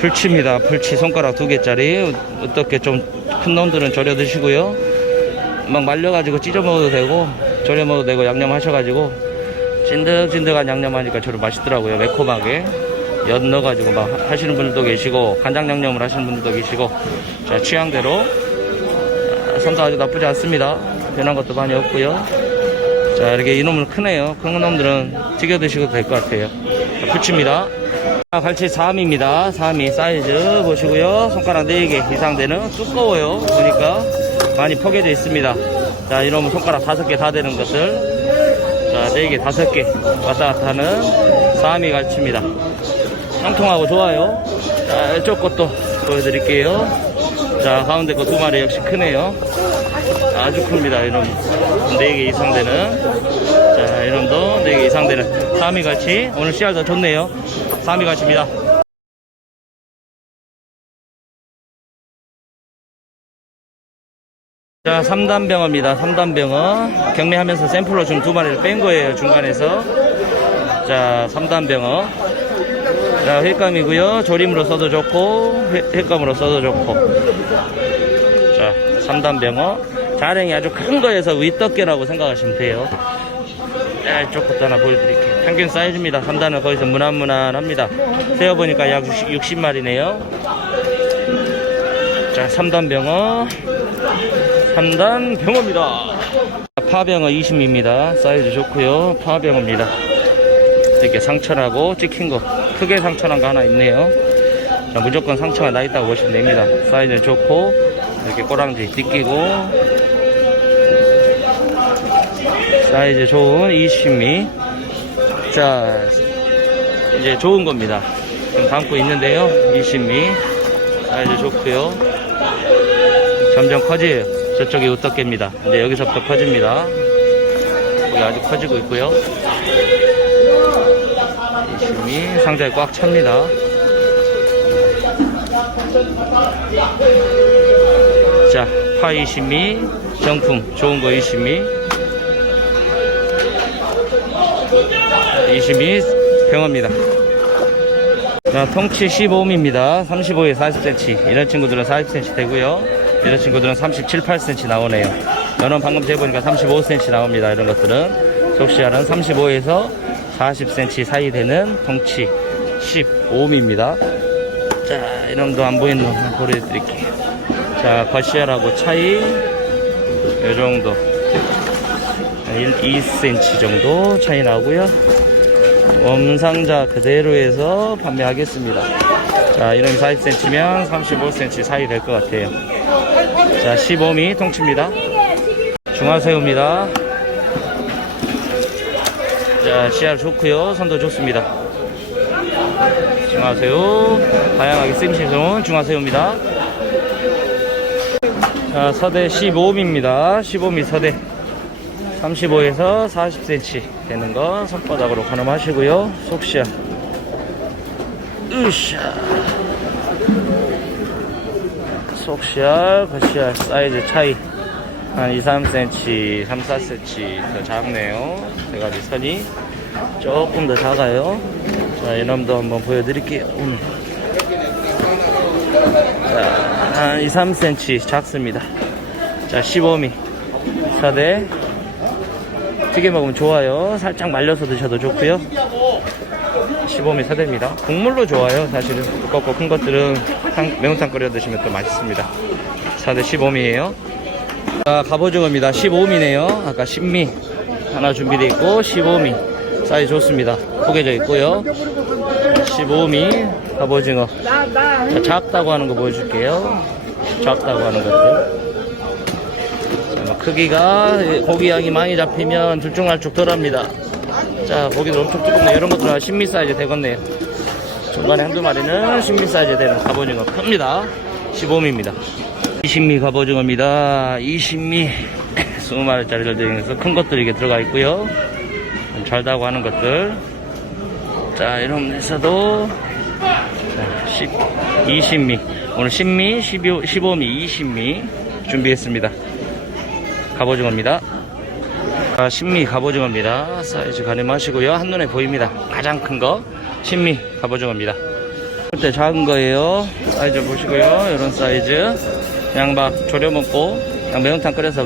풀치입니다. 풀치 손가락 두 개짜리. 어떻게 좀 큰 놈들은 절여 드시고요. 막 말려가지고 찢어 먹어도 되고, 절여 먹어도 되고, 양념 하셔가지고, 찐득찐득한 양념 하니까 저로 맛있더라고요. 매콤하게. 엿 넣어가지고 막 하시는 분들도 계시고, 간장 양념을 하시는 분들도 계시고, 자, 취향대로. 아, 선도 아주 나쁘지 않습니다. 변한 것도 많이 없고요. 자, 이렇게 이놈은 크네요. 큰 놈들은 튀겨 드시도 될것 같아요. 자, 풀치입니다. 자, 갈치 3입니다. 3이 사이즈 보시고요. 손가락 4개 이상 되는 두꺼워요. 보니까 많이 포개져 있습니다. 자, 이놈은 손가락 5개 다 되는 것을 자, 4개, 5개 왔다 갔다 하는 3이 갈치입니다. 형통하고 좋아요. 자, 이쪽 것도 보여드릴게요. 자, 가운데 거 두 마리 역시 크네요. 아주 큽니다. 이놈 4개 이상 되는 자, 이놈도 4개 이상 되는 3이 갈치 오늘 씨알 더 좋네요. 3이 갈치입니다. 자, 3단 병어입니다. 3단 병어. 경매하면서 샘플로 좀두 마리를 뺀 거예요, 중간에서. 자, 3단 병어. 자, 횟감이고요. 조림으로 써도 좋고, 회, 횟감으로 써도 좋고. 자, 3단 병어. 자랭이 아주 큰 거에서 윗덮개라고 생각하시면 돼요. 자, 이쪽 것도 하나 보여드릴게요. 평균 사이즈입니다. 3단은 거기서 무난무난합니다. 세어보니까 약 60, 마리네요 자, 3단 병어. 3단 병어입니다. 파병어 20입니다. 사이즈 좋고요. 파병어입니다. 이렇게 상처나고 찍힌 거. 크게 상처난 거 하나 있네요. 자, 무조건 상처가 나 있다고 보시면 됩니다. 사이즈 좋고, 이렇게 꼬랑지 띠끼고, 사이즈 좋은 20미. 자, 이제 좋은 겁니다. 지금 담고 있는데요. 20미. 사이즈 좋고요. 점점 커져요. 저쪽이 우떡개입니다. 이제 여기서부터 커집니다. 여기 아주 커지고 있고요. 20미 상자에 꽉 찹니다. 자, 파 20미, 정품 좋은 거 20미. 22 병어입니다. 자, 통치 15입니다. 35에 40cm. 이런 친구들은 40cm 되고요. 이런 친구들은 37, 8cm 나오네요. 연원 방금 재보니까 35cm 나옵니다. 이런 것들은. 속시알은 35에서 40cm 사이 되는 통치 15입니다. 자, 이놈도 안 보이는 놈 한번 보여드릴게요. 자, 거시알하고 차이 이 정도. 1, 2cm 정도 차이 나고요. 원상자 그대로 해서 판매하겠습니다. 자, 이런 40cm면 35cm 사이 될 것 같아요. 자, 15미 통치입니다. 중화새우입니다. 자, 씨알 좋고요. 선도 좋습니다. 중화새우, 다양하게 쓰임새 좋은 중화새우입니다. 자, 서대 15미입니다. 15미 서대. 35에서 40cm 되는 거 손바닥으로 가늠하시고요. 속시야. 으쌰. 속시알, 거시알 사이즈 차이 한 2, 3cm, 3, 4cm 더 작네요. 대가리 선이 조금 더 작아요. 자, 이놈도 한번 보여드릴게요. 오늘. 자, 한 2, 3cm 작습니다. 자, 15미. 사대. 튀겨 먹으면 좋아요. 살짝 말려서 드셔도 좋고요. 15미 사대입니다. 국물로 좋아요. 사실은 두껍고 큰 것들은 탕- 매운탕 끓여 드시면 또 맛있습니다. 사대 15미에요. 자, 갑오징어입니다. 15미네요. 아까 10미 하나 준비되어 있고 15미 사이즈 좋습니다. 포개져 있고요. 15미 갑오징어. 자, 작다고 하는 거 보여줄게요. 작다고 하는 것들. 자, 뭐 크기가 고기 양이 많이 잡히면 들쭉날쭉 덜 합니다. 자, 고기도 엄청 두껍네. 이런 것들은 10미 사이즈 되겠네요. 중간에 한두 마리는 10미 사이즈 되는 갑오징어 큽니다. 15미입니다. 20미 갑오징어입니다. 20미 20마리짜리를 들어서 큰 것들이 이게 들어가 있고요. 좀 잘다고 하는 것들. 자, 이런 데서도 자, 10, 20미. 오늘 10미, 15, 15미, 20미 준비했습니다. 갑오징어입니다. 자, 신미 갑오징어입니다. 사이즈 가늠하시고요. 한눈에 보입니다. 가장 큰 거, 신미 갑오징어입니다. 그때 작은 거예요. 사이즈 보시고요. 이런 사이즈. 막 졸여 먹고 그냥 매운탕 끓여서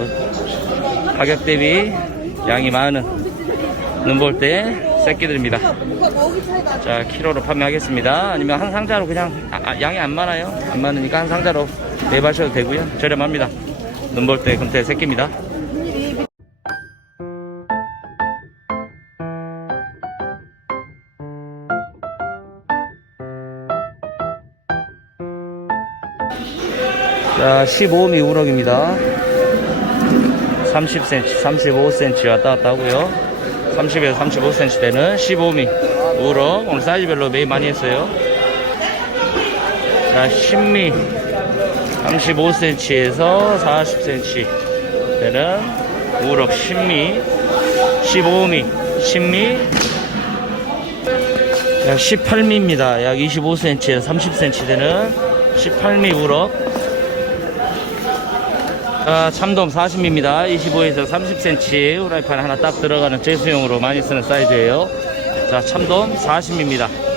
가격 대비 양이 많은 눈볼 때 새끼들입니다. 자, 키로로 판매하겠습니다. 아니면 한 상자로 그냥 아, 아, 양이 안 많아요. 안 많으니까 한 상자로 매입하셔도 되고요. 저렴합니다. 눈 볼 때 금태 새끼입니다. 자, 15미 우럭입니다. 30cm, 35cm 왔다 갔다 하고요. 30에서 35cm 되는 15미 우럭. 오늘 사이즈별로 매입 많이 했어요. 자, 10미 35cm에서 40cm 되는 우럭 10미 15미 10미 약 18미입니다. 약 25cm에서 30cm 되는 18미 우럭 아, 참돔 40미입니다. 25에서 30cm 후라이팬 하나 딱 들어가는 제수용으로 많이 쓰는 사이즈예요. 자, 참돔 40미입니다.